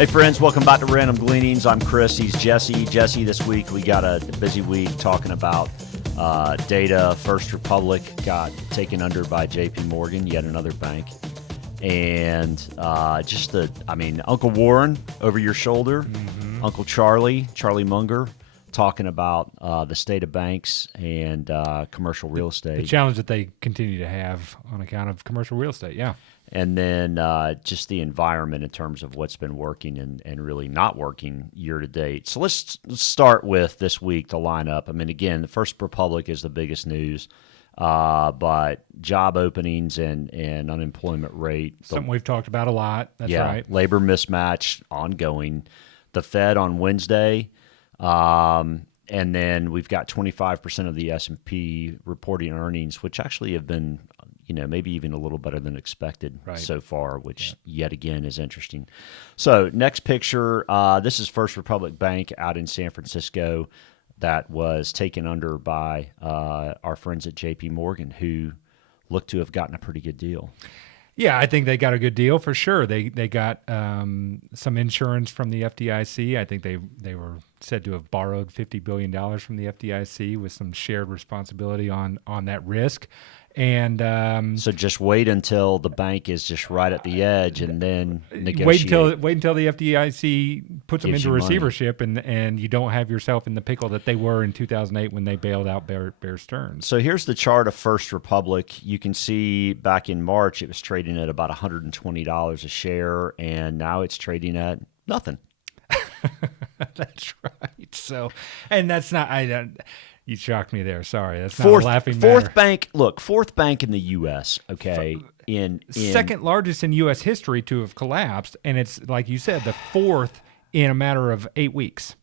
Hey friends, welcome back to Random Gleanings. I'm Chris, he's Jesse. Jesse, this week we got a busy week talking about data. First Republic got taken under by JP Morgan, yet another bank. And Uncle Warren over your shoulder, Uncle Charlie Munger, talking about the state of banks and commercial real estate. The challenge that they continue to have on account of commercial real estate, yeah. And then just the environment in terms of what's been working and really not working year to date. So let's start with this week, the lineup. I mean, again, the First Republic is the biggest news, but job openings and unemployment rate. Something we've talked about a lot. That's right. Labor mismatch ongoing. The Fed on Wednesday. And then we've got 25% of the S&P reporting earnings, which actually have been maybe even a little better than expected so far, which yet again is interesting. So next picture, this is First Republic Bank out in San Francisco that was taken under by our friends at JP Morgan, who look to have gotten a pretty good deal. Yeah, I think they got a good deal for sure. They got some insurance from the FDIC. I think they were said to have borrowed $50 billion from the FDIC with some shared responsibility on that risk. And so just wait until the bank is just right at the edge, and then negotiate. Wait until the FDIC puts them into receivership, and you don't have yourself in the pickle that they were in 2008 when they bailed out Bear Stearns. So here's the chart of First Republic. You can see back in March it was trading at about $120 a share, and now it's trading at nothing. That's right. So, and that's not you shocked me there. Sorry, that's not a laughing matter. Fourth bank in the U.S. Okay, in second largest in U.S. history to have collapsed, and it's like you said, the fourth in a matter of 8 weeks.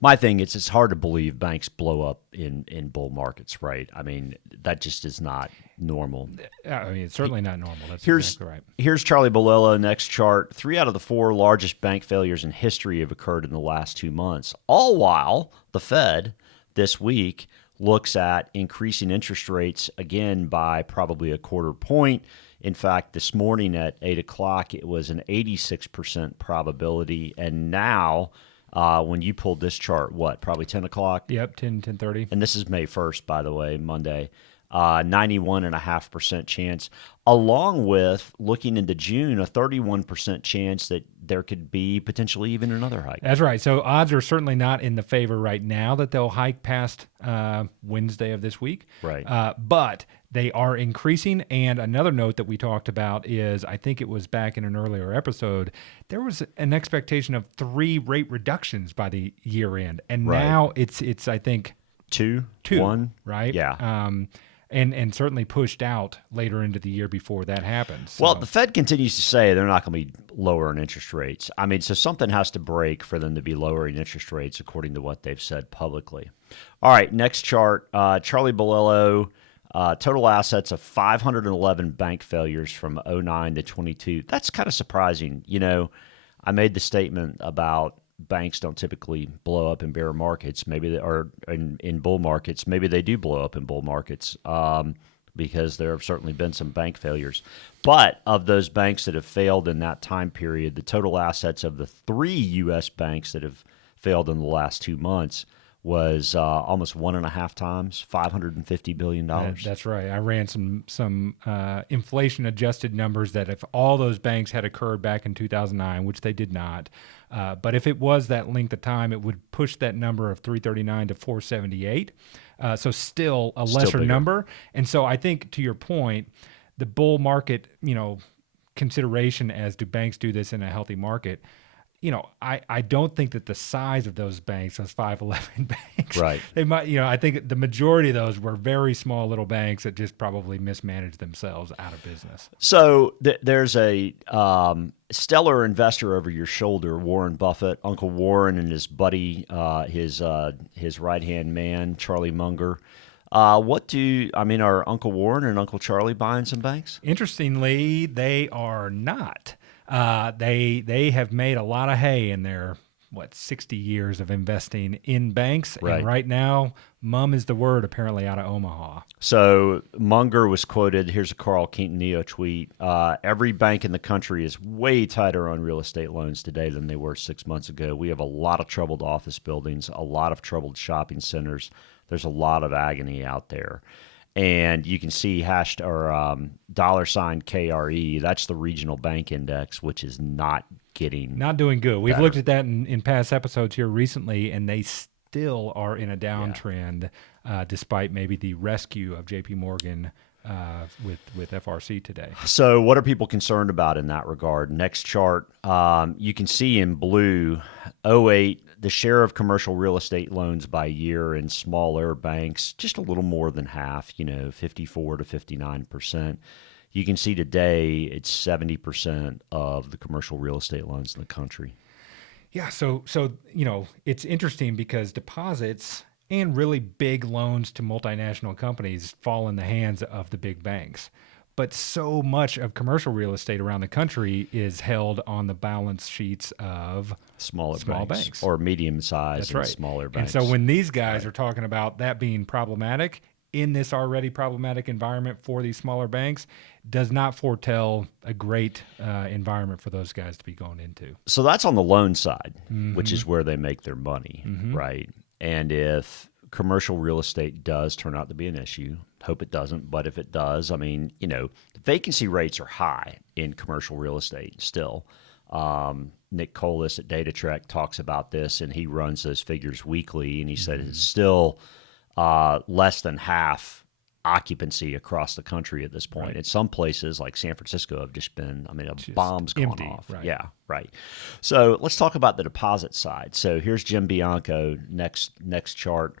My thing is, it's hard to believe banks blow up in bull markets, right? I mean, that just is not normal. I mean, it's certainly not normal. That's exactly right. Here's Charlie Bolello, next chart. 3 out of the 4 largest bank failures in history have occurred in the last 2 months, all while the Fed this week looks at increasing interest rates again by probably a quarter point. In fact, this morning at 8 o'clock, it was an 86% probability. And now, when you pulled this chart, probably 10 o'clock? Yep, 10:30. And this is May 1st, by the way, Monday. 91.5% chance, along with looking into June, a 31% chance that there could be potentially even another hike. That's right. So odds are certainly not in the favor right now that they'll hike past Wednesday of this week. Right. But they are increasing. And another note that we talked about is, I think it was back in an earlier episode, there was an expectation of 3 rate reductions by the year end. And now it's I think, 2, 1. Right? Yeah. And certainly pushed out later into the year before that happens. So. Well, the Fed continues to say they're not going to be lowering interest rates. I mean, so something has to break for them to be lowering interest rates, according to what they've said publicly. All right, next chart. Charlie Bolello, total assets of 511 bank failures from 09 to 22. That's kind of surprising. I made the statement about banks don't typically blow up in bear markets. Maybe they are in bull markets. Maybe they do blow up in bull markets because there have certainly been some bank failures. But of those banks that have failed in that time period, the total assets of the 3 U.S. banks that have failed in the last 2 months was almost 1.5 times, $550 billion. That's right. I ran some inflation-adjusted numbers that if all those banks had occurred back in 2009, which they did not, but if it was that length of time, it would push that number of 339 to 478. So still a lesser number. And so I think, to your point, the bull market, consideration as do banks do this in a healthy market, I don't think that the size of those banks, those 511 banks, right? They might, I think the majority of those were very small little banks that just probably mismanaged themselves out of business. So there's a stellar investor over your shoulder, Warren Buffett, Uncle Warren, and his buddy, his right-hand man, Charlie Munger. Are Uncle Warren and Uncle Charlie buying some banks? Interestingly, they are not. They have made a lot of hay in their 60 years of investing in banks. Right. And right now, mum is the word apparently out of Omaha. So Munger was quoted. Here's a Carl Quintanillo tweet. Every bank in the country is way tighter on real estate loans today than they were 6 months ago. We have a lot of troubled office buildings, a lot of troubled shopping centers. There's a lot of agony out there. And you can see $ KRE. That's the regional bank index, which is not doing good. We've better. looked at that in past episodes here recently, and they still are in a downtrend, despite maybe the rescue of J.P. Morgan with FRC today. So what are people concerned about in that regard? Next chart, you can see in blue, '08, the share of commercial real estate loans by year in smaller banks, just a little more than half, 54 to 59%. You can see today it's 70% of the commercial real estate loans in the country. Yeah, so it's interesting because deposits and really big loans to multinational companies fall in the hands of the big banks. But so much of commercial real estate around the country is held on the balance sheets of small banks. banks or medium-sized That's and right. smaller banks. And so when these guys are talking about that being problematic in this already problematic environment for these smaller banks, does not foretell a great environment for those guys to be going into. So that's on the loan side, which is where they make their money, right? And if commercial real estate does turn out to be an issue, hope it doesn't, but if it does, the vacancy rates are high in commercial real estate still. Nick Colas at DataTrek talks about this, and he runs those figures weekly, and he said it's still less than half occupancy across the country at this point. Right. In some places like San Francisco have just been, a bomb's gone empty, off. right. Yeah, right. So let's talk about the deposit side. So here's Jim Bianco, next chart.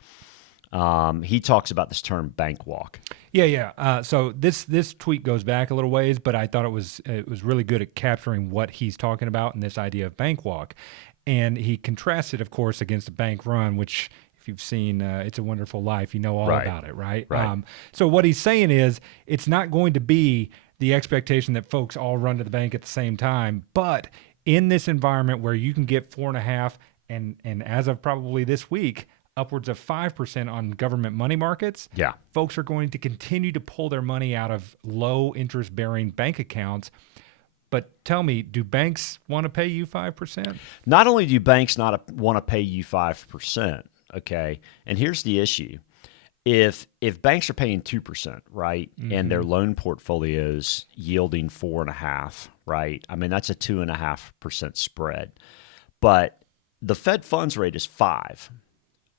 He talks about this term bank walk. Yeah. So this tweet goes back a little ways, but I thought it was really good at capturing what he's talking about in this idea of bank walk. And he contrasted, of course, against a bank run, which if you've seen It's a Wonderful Life, you know all about it, right? So what he's saying is it's not going to be the expectation that folks all run to the bank at the same time, but in this environment where you can get 4.5% and as of probably this week, upwards of 5% on government money markets, folks are going to continue to pull their money out of low interest bearing bank accounts. But tell me, do banks want to pay you 5%? Not only do banks not want to pay you 5%, okay, and here's the issue. If banks are paying 2%, right, and their loan portfolios yielding 4.5%, right, that's a 2.5% spread. But the Fed funds rate is 5%.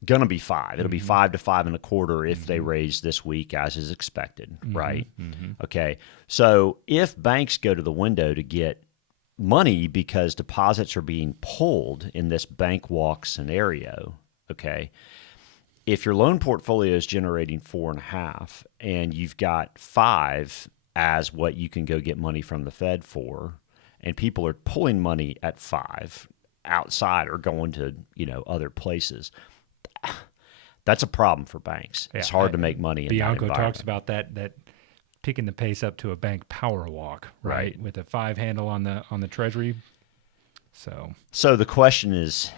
Going to be 5%. It'll be 5 to 5.25% if they raise this week, as is expected, right? Okay. So if banks go to the window to get money because deposits are being pulled in this bank walk scenario, okay, if your loan portfolio is generating 4.5% and you've got 5% as what you can go get money from the Fed for, and people are pulling money at 5% outside or going to other places, that's a problem for banks. It's hard to make money in Bianco that environment. talks about that picking the pace up to a bank power walk, right? With a 5 handle on the Treasury. So the question is,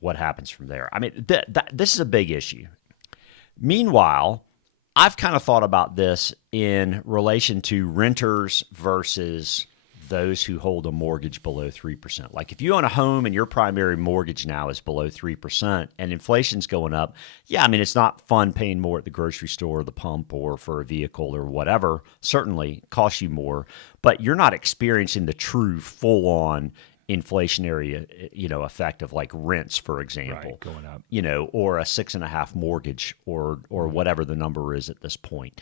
what happens from there? This is a big issue. Meanwhile, I've kind of thought about this in relation to renters versus those who hold a mortgage below 3%. Like if you own a home and your primary mortgage now is below 3% and inflation's going up, it's not fun paying more at the grocery store or the pump or for a vehicle or whatever. Certainly it costs you more, but you're not experiencing the true full-on inflationary, effect of like rents, for example, going up, or a 6.5 mortgage or whatever the number is at this point.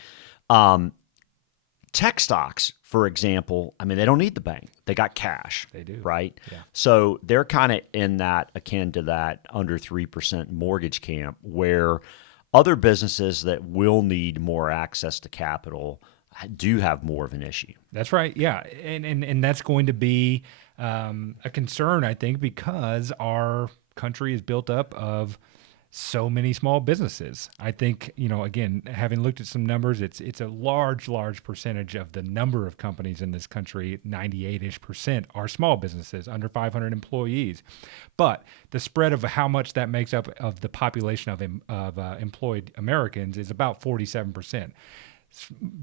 Tech stocks, for example, they don't need the bank. They got cash. They do. Right? Yeah. So they're kind of in that, akin to that under 3% mortgage camp, where other businesses that will need more access to capital do have more of an issue. That's right. Yeah. And that's going to be a concern, I think, because our country is built up of so many small businesses. I think, again, having looked at some numbers, it's a large percentage of the number of companies in this country. 98-ish% are small businesses under 500 employees. But the spread of how much that makes up of the population of employed Americans is about 47%.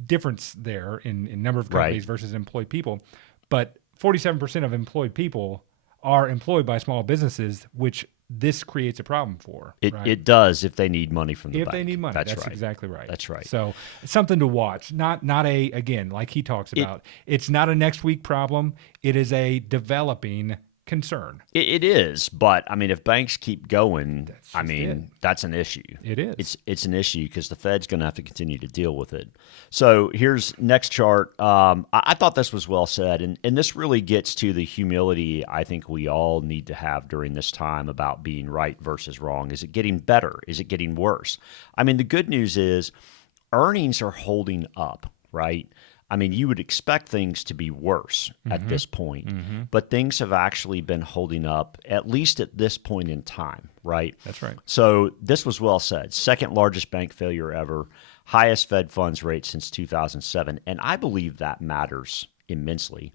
Difference there in number of companies versus employed people. But 47% of employed people are employed by small businesses, which this creates a problem for. It does if they need money from the bank. If they need money, that's right. exactly right. That's right. So something to watch. Not again, like he talks about, it's not a next week problem. It is a developing concern. It is, but I mean, if banks keep going, that's an issue. It is. It's an issue because the Fed's going to have to continue to deal with it. So here's next chart. I thought this was well said, and this really gets to the humility I think we all need to have during this time about being right versus wrong. Is it getting better? Is it getting worse? I mean, the good news is earnings are holding up, right? I mean, you would expect things to be worse at this point, but things have actually been holding up, at least at this point in time, right? That's right. So this was well said. Second largest bank failure ever, highest Fed funds rate since 2007, and I believe that matters immensely.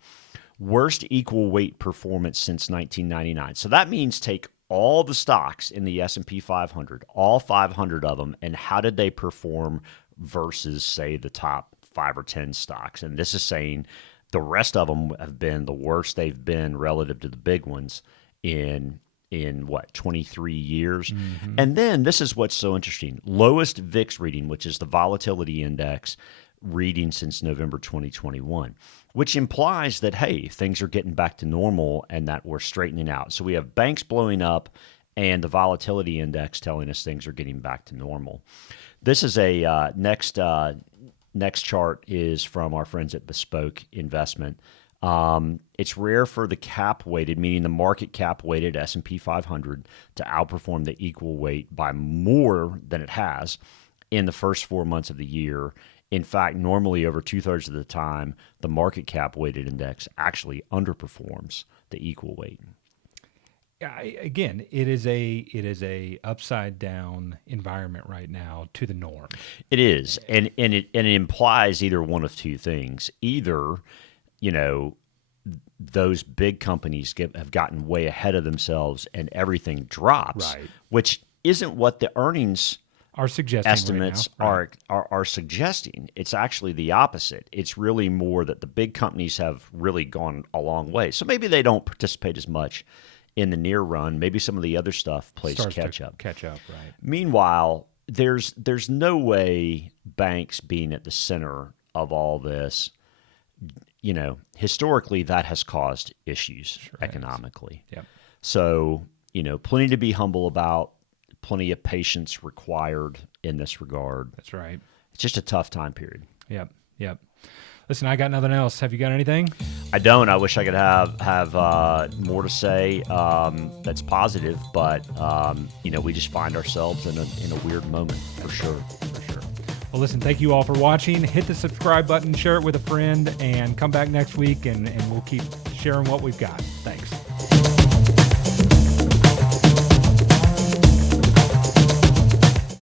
Worst equal weight performance since 1999. So that means take all the stocks in the S&P 500, all 500 of them, and how did they perform versus, say, the top 5 or 10 stocks. And this is saying the rest of them have been the worst they've been relative to the big ones in 23 years. And then this is what's so interesting. Lowest VIX reading, which is the volatility index reading since November 2021, which implies that, hey, things are getting back to normal and that we're straightening out. So we have banks blowing up and the volatility index telling us things are getting back to normal. This is a next chart is from our friends at Bespoke Investment. It's rare for the cap-weighted, meaning the market cap-weighted S&P 500, to outperform the equal weight by more than it has in the first 4 months of the year. In fact, normally over 2/3 of the time, the market cap-weighted index actually underperforms the equal weight. Again, it is a upside down environment right now to the norm. It is, and it implies either one of two things: either, those big companies have gotten way ahead of themselves and everything drops, which isn't what the earnings are suggesting estimates right now. are suggesting. It's actually the opposite. It's really more that the big companies have really gone a long way. So maybe they don't participate as much in the near run. Maybe some of the other stuff plays catch up. Right. Meanwhile, there's no way banks being at the center of all this, historically that has caused issues economically. Yep. So, plenty to be humble about, plenty of patience required in this regard. That's right. It's just a tough time period. Yep. Listen, I got nothing else. Have you got anything? I don't. I wish I could have more to say that's positive, but we just find ourselves in a weird moment for sure. Well, listen, thank you all for watching. Hit the subscribe button, share it with a friend, and come back next week, and we'll keep sharing what we've got. Thanks.